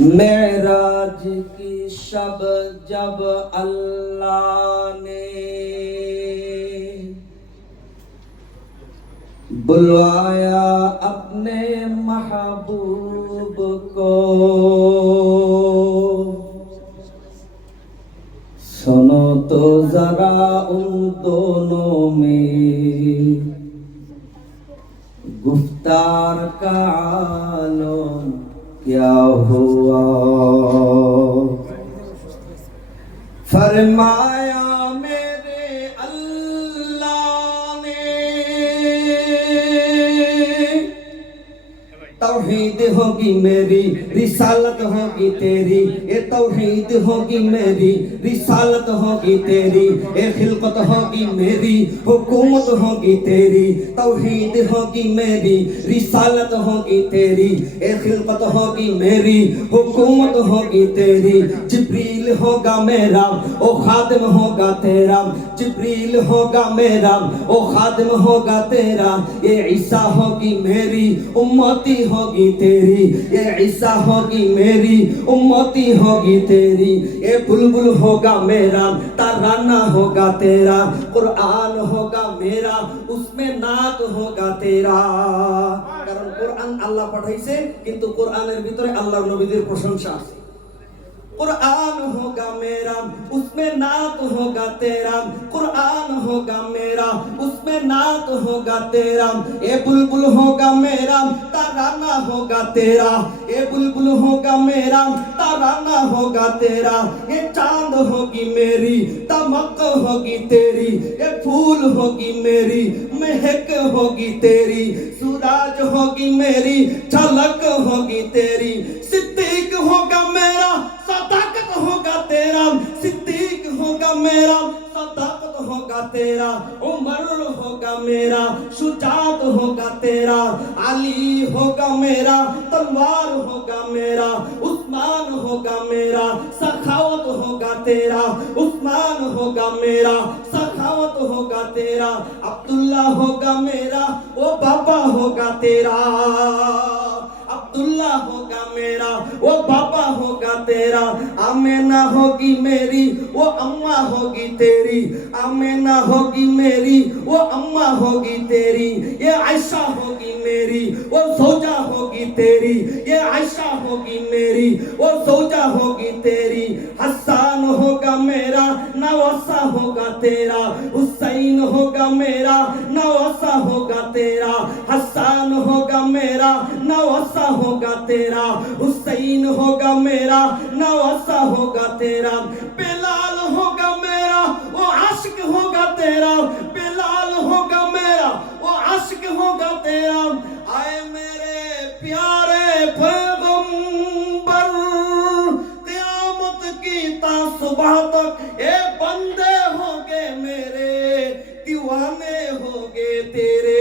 मेराज की शब जब अल्लाह ने बुलवाया अपने महबूब को, सुनो तो जरा उन दोनों में गुफ्तार का आलम क्या हुआ। फरमाया मेरे अल्लाह ने तौहीद होगी मेरी, रिसालत होगी तेरी। ये तौहीद होगी मेरी, रिसालत होगी तेरी। ये खिलकत होगी मेरी, हुकूमत होगी तेरी। तौहीद होगी मेरी, रिसालत होगी तेरी। ये खिलकत होगी मेरी, हुकूमत होगी तेरी। जिब्रील होगा मेरा, ओ खादिम होगा तेरा। जिब्रील होगा मेरा, ओ खादिम होगा तेरा। ये ईसा होगी मेरी, उम्मती होगी तेरी। ये ईसा होगी मेरी, उम्मती होगी तेरी। ये बुलबुल होगा मेरा, तराना होगा तेरा। कुरान होगा मेरा, उसमें नात होगा तेरा। কারণ কোরআন আল্লাহ পাঠাইছে, কিন্তু কোরআনের ভিতরে আল্লাহর নবীদের প্রশংসা আছে। कुरान होगा मेरा, उसमें नात होगा तेरा। कुरान होगा मेरा, उसमें नात होगा तेरा। ये बुलबुल होगा मेरा, तराना होगा तेरा। ये बुलबुल होगा मेरा, तराना होगा तेरा। ये चांद होगी मेरी, तमक होगी तेरी। ये फूल होगी मेरी, महक होगी तेरी। सूरज होगी मेरी, झलक होगी तेरी। सिद्दीक होगा मेरा, सदाकत होगा तेरा। सिद्दीक होगा मेरा, सदाकत होगा तेरा। उमर होगा मेरा, शुजात होगा तेरा। अली होगा मेरा, तलवार होगा मेरा। उस्मान होगा मेरा, सखावत होगा तेरा। उस्मान होगा मेरा, सखावत होगा तेरा। अब्दुल्ला होगा मेरा, वो बाबा होगा तेरा। अब्दुल्ला होगा मेरा, वो बाबा होगा तेरा। आमेना होगी मेरी, वो अम्मा होगी तेरी। आमेना होगी मेरी, वो अम्मा होगी तेरी। ये आयशा होगी मेरी, वो सौजा होगी तेरी। ये आयशा होगी मेरी, वो सौजा होगी तेरी। हसन होगा मेरा, नवासा होगा तेरा। हुसैन होगा मेरा, नवासा होगा तेरा। हसन होगा मेरा, नवासा होगा तेरा। हुसैन होगा मेरा, नवासा होगा तेरा। बिलाल होगा मेरा, वो आशिक होगा तेरा। बिलाल होगा मेरा, वो आशिक होगा तेरा। आए मेरे प्यारे पैगंबर, क़यामत की ता सुबह तक ये बंदे होंगे मेरे, दीवाने होंगे तेरे।